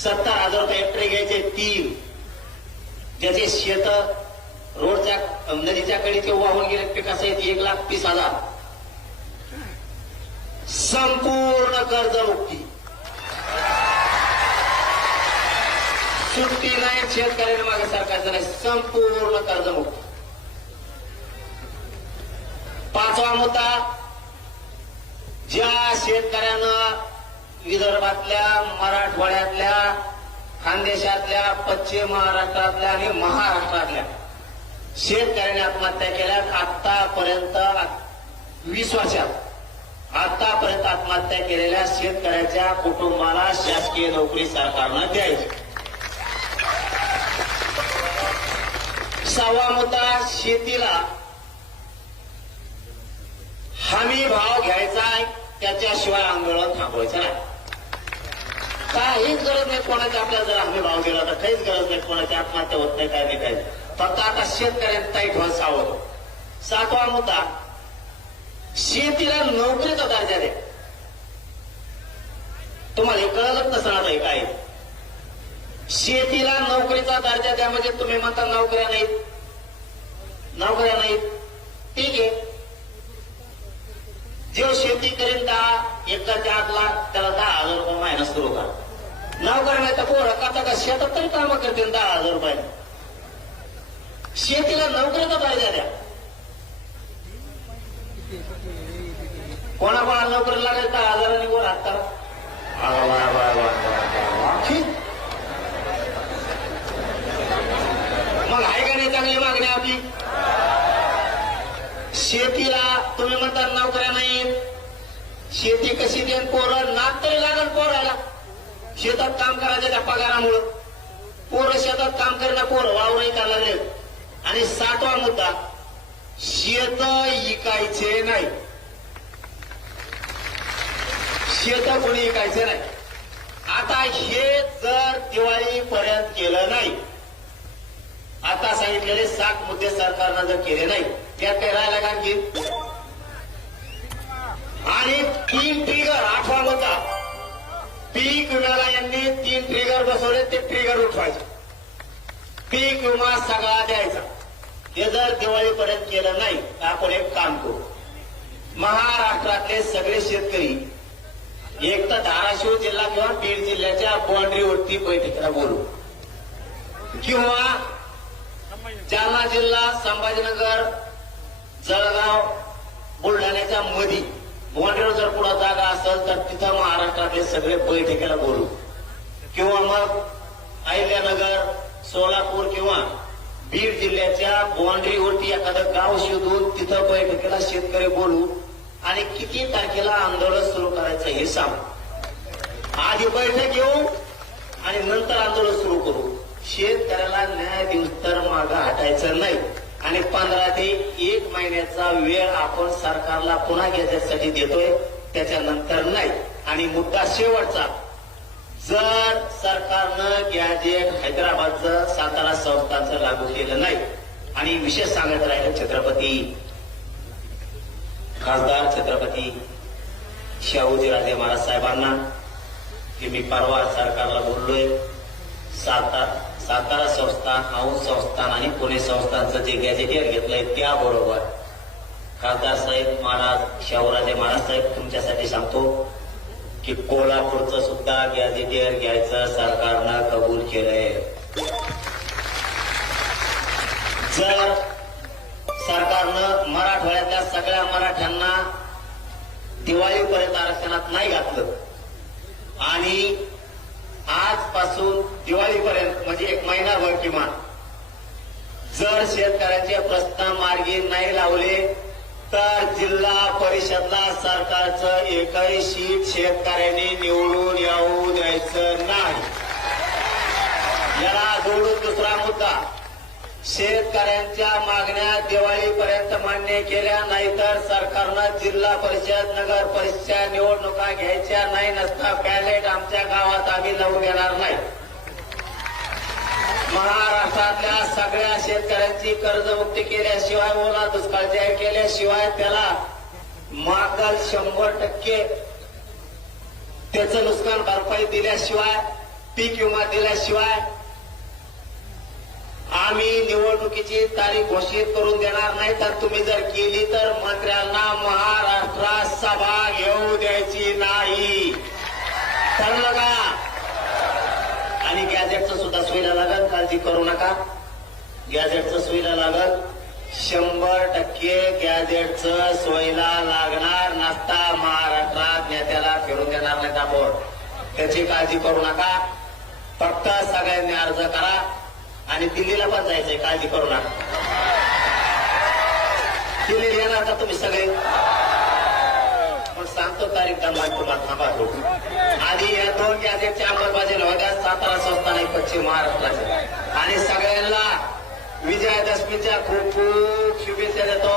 70,000 रुपये हेक्टरी घ्यायचे 3, ज्याचे शेत रोडच्या नदीच्या कडीचे वाहून गेले पिकासहित 1,30,000. संपूर्ण कर्जमुक्ती. सुट्टी नाही, शेतकऱ्यांना मागे सरकारचं नाही, संपूर्ण कर्जमुक्ती. 5वा मुद्दा, ज्या शेतकऱ्यानं विदर्भातल्या, मराठवाड्यातल्या, खानदेशातल्या, पश्चिम महाराष्ट्रातल्या आणि महाराष्ट्रातल्या शेतकऱ्यांनी आत्महत्या केल्या. आतापर्यंत 20 वर्षात आतापर्यंत आत्महत्या केलेल्या शेतकऱ्याच्या कुटुंबाला शासकीय नोकरी सरकारनं द्यायची. 6वा मुद्दा, शेतीला हमी भाव घ्यायचा, त्याच्याशिवाय आंदोलन थांबवायचं नाही. काहीच गरज नाही कोणाची, आपल्याला जर हमी भाव दिला तर काहीच गरज नाही कोणाची आत्महत्या होत नाही, काय नाही काय. फक्त आता शेतकऱ्यांना ताईट व्हायला सावध. 7वा मुद्दा, शेतीला नोकरीचा दर्जा द्या. तुम्हाला हे कळलंच नसणार आहे काय. शेतीला नोकरीचा दर्जा द्या म्हणजे तुम्ही म्हणता नोकऱ्या नाहीत, नोकऱ्या नाहीत, ठीक आहे. जो शेती करेल 10 एकरच्या 8 लाख त्याला 10,000 रुपये महिना सुरू करा. नोकऱ्या नाही तर पोरं का शेतात तरी कामं करतील 10,000 रुपये. शेतीला नोकरीचा दर्जा द्या. कोणाकोणाला नोकरी लागेल 10,000 वर आता मग आहे का नाही चांगली मागणी आपली. शेतीला तुम्ही म्हणता नोकऱ्या नाहीत, शेती कशी देईन, पोरं नाक तरी लागेल पोराला. शेतात काम करायचं त्या पगारामुळं पोरं शेतात काम करणं, पोरं वावरही करायला लागले. आणि 7वा मुद्दा, शेत इकायचे नाही, शेत कोणी इकायचे नाही. आता हे जर दिवाळीपर्यंत केलं नाही, आता सांगितलेले 7 मुद्दे सरकारनं जर केले नाही, त्यात काही राहिला का आणखी. आणि 3 ट्रिगर, 8वा मुद्दा, पीक विम्याला यांनी 3 ट्रिगर बसवले, ते ट्रिगर उठवायचे. पीक विमा सगळा द्यायचा. हे जर दिवाळीपर्यंत केलं नाही तर आपण एक काम करू. महाराष्ट्रातले सगळे शेतकरी एक तर धाराशिव जिल्हा किंवा बीड जिल्ह्याच्या बाँड्रीवरती बैठकीला बोलू, किंवा जालना जिल्हा, संभाजीनगर, जळगाव, बुलढाण्याच्या मधी बाँड्रीवर जर पुढे जागा असेल तर तिथं महाराष्ट्रातले सगळे बैठकीला बोलू, किंवा मग अहिल्यानगर, सोलापूर किंवा बीड जिल्ह्याच्या बाँड्रीवरती एखादं गाव शोधून तिथं बैठकीला शेतकरी बोलू आणि किती तारखेला आंदोलन सुरू करायचं हे सांग. आधी बैठक घेऊ आणि नंतर आंदोलन सुरू करू. शेतकऱ्याला न्याय देऊन तर मागं हटायचं नाही. आणि 15 ते 1 महिन्याचा वेळ आपण सरकारला पुन्हा घ्यायसाठी देतोय, त्याच्यानंतर नाही. आणि मुद्दा शेवटचा, जर सरकारनं गॅजेट हैदराबादचं, सातारा संस्थांचं लागू केलं नाही, आणि विशेष सांगायचं राहिलं छत्रपती खासदार छत्रपती शाहूजीराजे महाराज साहेबांना, की मी परवा सरकारला बोललोय, सातारा संस्थान, औंध संस्थान आणि पुणे संस्थानचं जे गॅजेटियर घेतलंय त्याबरोबर खासदार साहेब महाराज, शाहूराजे महाराज साहेब, तुमच्यासाठी सांगतो की कोल्हापूरचं सुद्धा गॅजेटियर घ्यायचं सरकारनं कबूल केलंय. जर सरकारनं मराठवाड्यातल्या सगळ्या मराठ्यांना दिवाळीपर्यंत आरक्षणात नाही घातलं आणि आजपासून दिवाळीपर्यंत म्हणजे 1 महिनाभर किमान जर शेतकऱ्यांचे प्रश्न मार्गी नाही लावले तर जिल्हा परिषदला सरकारचं एकही शीट शेतकऱ्यांनी निवडून येऊ द्यायचं नाही. याला जोडून दुसरा मुद्दा, शेतकऱ्यांच्या मागण्या दिवाळीपर्यंत मान्य केल्या नाही तर सरकारनं जिल्हा परिषद, नगर परिषद निवडणुका घ्यायच्या नाही, नसता बॅलेट आमच्या गावात आम्ही लावून घेणार नाही. महाराष्ट्रातल्या सगळ्या शेतकऱ्यांची कर्जमुक्ती केल्याशिवाय, ओला दुष्काळ जाहीर केल्याशिवाय, त्याला मागल 100% त्याचं नुकसान भरपाई दिल्याशिवाय पीक विमा दिल्याशिवाय आम्ही निवडणुकीची तारीख घोषित करून देणार नाही. तर तुम्ही जर केली तर मंत्र्यांना महाराष्ट्रात सभा घेऊ द्यायची नाही. ठरलं का? आणि गॅजेटचं सुद्धा सोयीला लागल, काळजी करू नका. गॅजेटचं सोयीला लागल, 100% गॅजेटचं सोयीला लागणार नसता. महाराष्ट्रात नेत्याला फिरून देणार नाही आपण, त्याची काळजी करू नका. फक्त सगळ्यांनी अर्ज करा आणि दिल्लीला पण जायचंय, काळजी करू नका. दिल्ली येणार का तुम्ही सगळे? पण सांगतो तारीख दरम्यान तुम्हाला, थांबा. आधी या 2 गॅजेटच्या अंमलबजावणी होत्या, सातारा संस्थान आणि पश्चिम महाराष्ट्राचे. आणि सगळ्यांना विजयादशमीच्या खूप खूप शुभेच्छा देतो.